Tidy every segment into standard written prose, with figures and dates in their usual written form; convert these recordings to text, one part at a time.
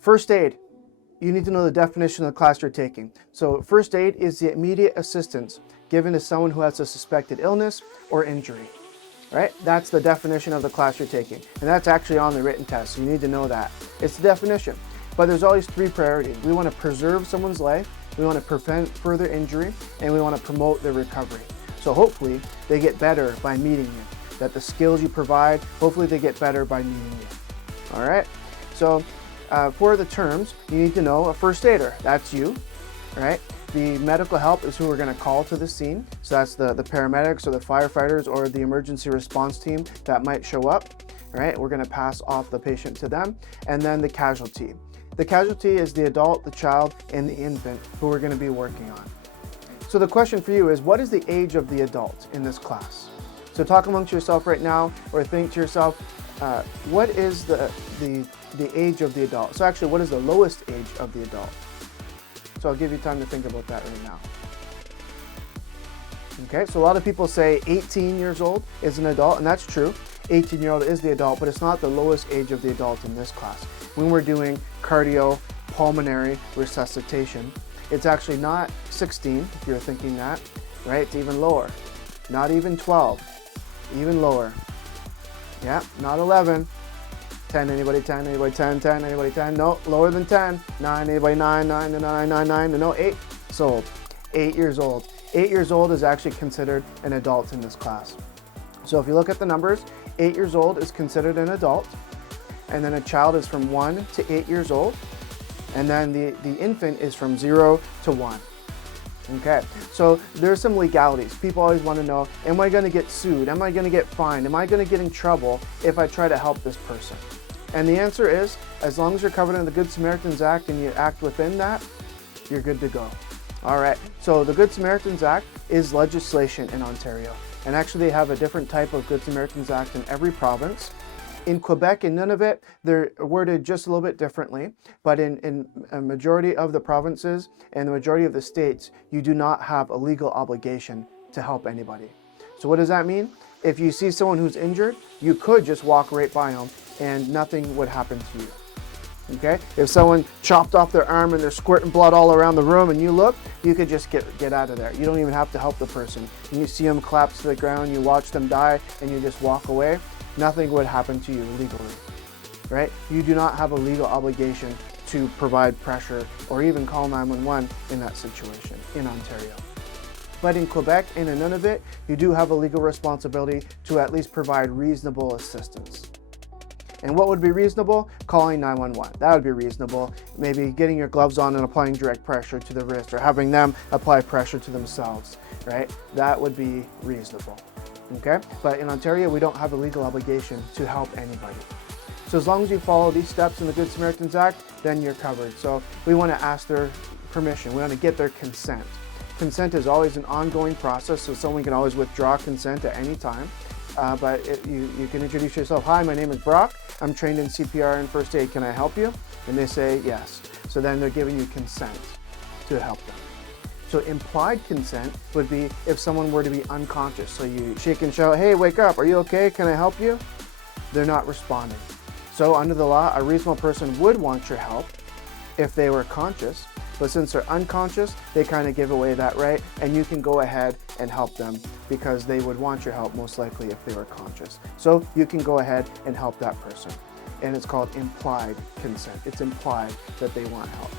First aid. You need to know the definition of the class you're taking. So first aid is the immediate assistance given to someone who has a suspected illness or injury, right? That's the definition of the class you're taking. And that's actually on the written test, so you need to know that. It's the definition. But there's always three priorities. We want to preserve someone's life, we want to prevent further injury, and we want to promote their recovery. So hopefully they get better by meeting you. That the skills you provide, hopefully they get better by meeting you. All right? So for the terms, you need to know a first aider. That's you, right? The medical help is who we're going to call to the scene. So that's the paramedics or the firefighters or the emergency response team that might show up, right? We're going to pass off the patient to them. And then the casualty. The casualty is the adult, the child, and the infant who we're going to be working on. So the question for you is, what is the age of the adult in this class? So talk amongst yourself right now, or think to yourself, what is the age of the adult? So actually, what is the lowest age of the adult? So I'll give you time to think about that right now. Okay, so a lot of people say 18 years old is an adult, and that's true. 18-year-old is the adult, but it's not the lowest age of the adult in this class. When we're doing cardiopulmonary resuscitation, it's actually not 16, if you're thinking that, right? It's even lower. Not even 12, even lower. Yeah, not 11. 10, anybody 10, anybody 10, 10, anybody 10? No, lower than 10. 9, anybody 9, 9, 9, 9, 9, no, 8. Sold. 8 years old. 8 years old is actually considered an adult in this class. So if you look at the numbers, 8 years old is considered an adult, and then a child is from 1 to 8 years old, and then the infant is from 0 to 1. Okay, so there's some legalities. People always want to know, am I going to get sued? Am I going to get fined? Am I going to get in trouble if I try to help this person? And the answer is, as long as you're covered in the Good Samaritan's Act and you act within that, you're good to go. All right, so the Good Samaritan's Act is legislation in Ontario. And actually they have a different type of Good Samaritan's Act in every province. In Quebec and Nunavut, they're worded just a little bit differently, but in a majority of the provinces and the majority of the states, you do not have a legal obligation to help anybody. So what does that mean? If you see someone who's injured, you could just walk right by them and nothing would happen to you. Okay? If someone chopped off their arm and they're squirting blood all around the room and you look, you could just get out of there. You don't even have to help the person. And you see them collapse to the ground, you watch them die, and you just walk away. Nothing would happen to you legally, right? You do not have a legal obligation to provide pressure or even call 911 in that situation in Ontario. But in Quebec and in Nunavut, you do have a legal responsibility to at least provide reasonable assistance. And what would be reasonable? Calling 911. That would be reasonable. Maybe getting your gloves on and applying direct pressure to the wrist, or having them apply pressure to themselves, right? That would be reasonable. Okay? But in Ontario, we don't have a legal obligation to help anybody. So as long as you follow these steps in the Good Samaritan's Act, then you're covered. So we want to ask their permission. We want to get their consent. Consent is always an ongoing process, so someone can always withdraw consent at any time. But you can introduce yourself. Hi, my name is Brock. I'm trained in CPR and first aid. Can I help you? And they say yes. So then they're giving you consent to help them. So implied consent would be if someone were to be unconscious. So you shake and shout, hey, wake up, are you okay? Can I help you? They're not responding. So under the law, a reasonable person would want your help if they were conscious, but since they're unconscious, they kind of give away that right, and you can go ahead and help them because they would want your help most likely if they were conscious. So you can go ahead and help that person. And it's called implied consent. It's implied that they want help.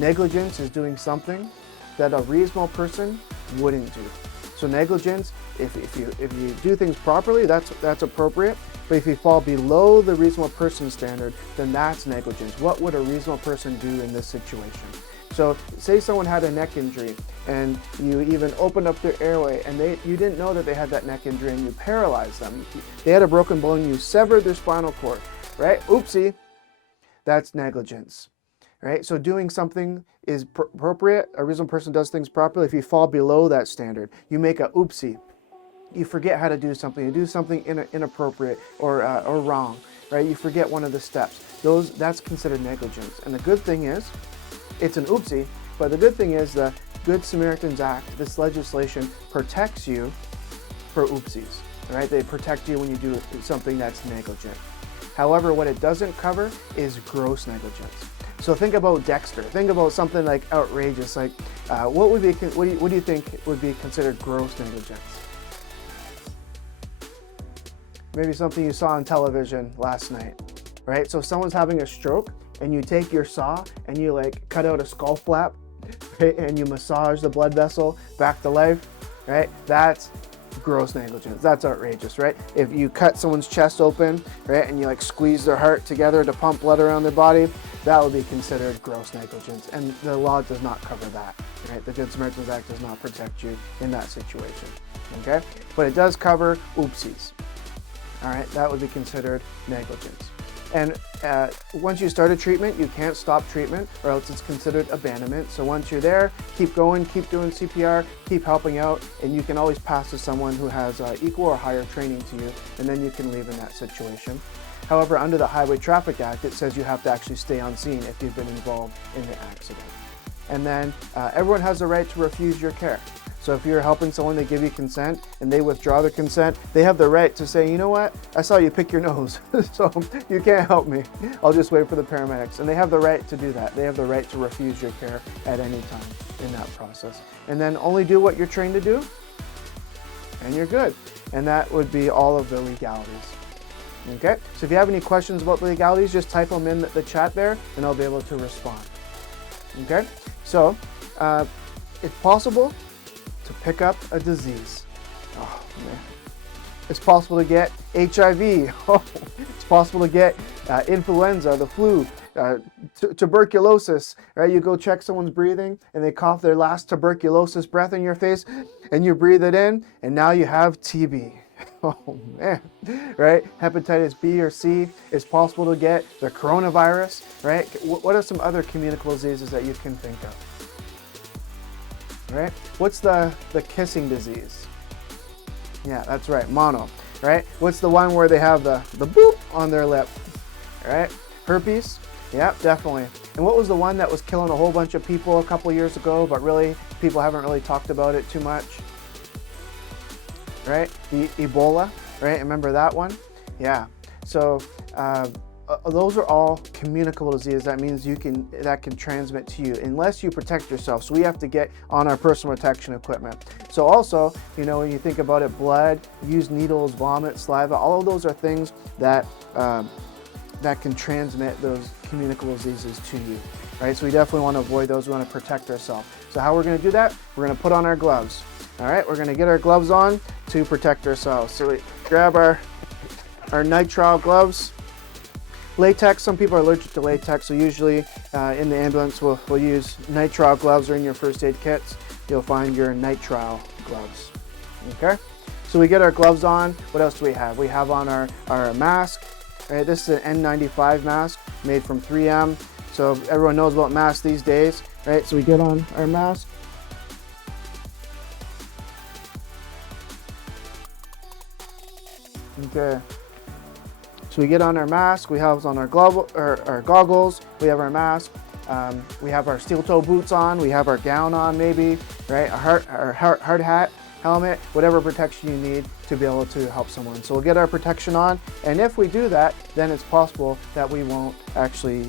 Negligence is doing something that a reasonable person wouldn't do. So negligence, if you do things properly, that's appropriate. But if you fall below the reasonable person standard, then that's negligence. What would a reasonable person do in this situation? So say someone had a neck injury and you even opened up their airway and you didn't know that they had that neck injury and you paralyzed them. They had a broken bone, you severed their spinal cord, right? Oopsie, that's negligence. Right? So doing something is appropriate. A reasonable person does things properly. If you fall below that standard, you make a oopsie. You forget how to do something. You do something inappropriate or wrong. Right? You forget one of the steps. That's considered negligence. And the good thing is, it's an oopsie. But the good thing is the Good Samaritan's Act, this legislation protects you for oopsies. Right? They protect you when you do something that's negligent. However, what it doesn't cover is gross negligence. So think about Dexter. Think about something like outrageous. Like what do you think would be considered gross negligence? Maybe something you saw on television last night, right? So if someone's having a stroke and you take your saw and you like cut out a skull flap, right? And you massage the blood vessel back to life, right? That's gross negligence. That's outrageous, right? If you cut someone's chest open, right, and you like squeeze their heart together to pump blood around their body, that would be considered gross negligence. And the law does not cover that, right? The Good Samaritan's Act does not protect you in that situation, okay? But it does cover oopsies. All right, that would be considered negligence. And once you start a treatment, you can't stop treatment or else it's considered abandonment. So once you're there, keep going, keep doing CPR, keep helping out, and you can always pass to someone who has equal or higher training to you, and then you can leave in that situation. However, under the Highway Traffic Act, it says you have to actually stay on scene if you've been involved in the accident. And then everyone has the right to refuse your care. So if you're helping someone, they give you consent and they withdraw their consent, they have the right to say, you know what, I saw you pick your nose, so you can't help me. I'll just wait for the paramedics. And they have the right to do that. They have the right to refuse your care at any time in that process. And then only do what you're trained to do, and you're good. And that would be all of the legalities. Okay, so if you have any questions about the legalities, just type them in the chat there and I'll be able to respond. Okay, so it's possible to pick up a disease. Oh man. It's possible to get HIV. Oh, it's possible to get influenza, the flu, tuberculosis, right? You go check someone's breathing and they cough their last tuberculosis breath in your face and you breathe it in and now you have TB. Oh man, right? Hepatitis B or C. It's possible to get the coronavirus, right? What are some other communicable diseases that you can think of? Right? What's the kissing disease? Yeah, that's right, mono, right? What's the one where they have the boop on their lip, right? Herpes? Yeah, definitely. And what was the one that was killing a whole bunch of people a couple years ago, but really, people haven't really talked about it too much? Right? The Ebola, right? Remember that one? Yeah. So, those are all communicable diseases. That means that can transmit to you unless you protect yourself. So we have to get on our personal protection equipment. So also, you know, when you think about it, blood, use needles, vomit, saliva, all of those are things that that can transmit those communicable diseases to you, right? So we definitely want to avoid those. We want to protect ourselves. So how we're going to do that? We're going to put on our gloves. All right, we're going to get our gloves on to protect ourselves. So we grab our nitrile gloves. Latex, some people are allergic to latex, so usually in the ambulance we'll use nitrile gloves, or in your first aid kits you'll find your nitrile gloves. Okay, so we get our gloves on. What else do we have? We have on our mask. Right, this is an N95 mask made from 3M, so everyone knows about masks these days, right? So we get on our mask. Okay. So we get on our mask, we have on our goggles, we have our mask, we have our steel toe boots on, we have our gown on maybe, right? Our hard hat, helmet, whatever protection you need to be able to help someone. So we'll get our protection on, and if we do that, then it's possible that we won't actually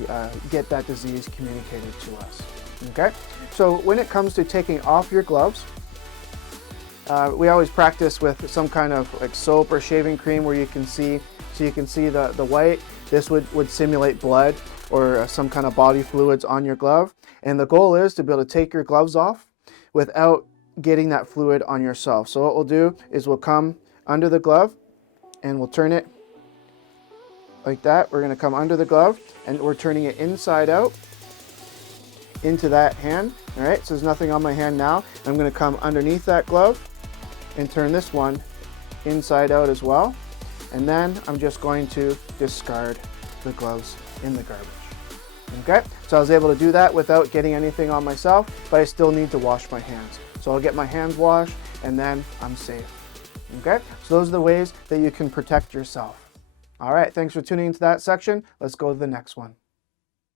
get that disease communicated to us, okay? So when it comes to taking off your gloves, we always practice with some kind of like soap or shaving cream where you can see, so you can see the white. This would simulate blood or some kind of body fluids on your glove. And the goal is to be able to take your gloves off without getting that fluid on yourself. So what we'll do is we'll come under the glove and we'll turn it like that. We're gonna come under the glove and we're turning it inside out into that hand. All right, so there's nothing on my hand now. I'm gonna come underneath that glove and turn this one inside out as well. And then I'm just going to discard the gloves in the garbage. Okay, so I was able to do that without getting anything on myself, but I still need to wash my hands. So I'll get my hands washed and then I'm safe. Okay, so those are the ways that you can protect yourself. All right, thanks for tuning into that section. Let's go to the next one.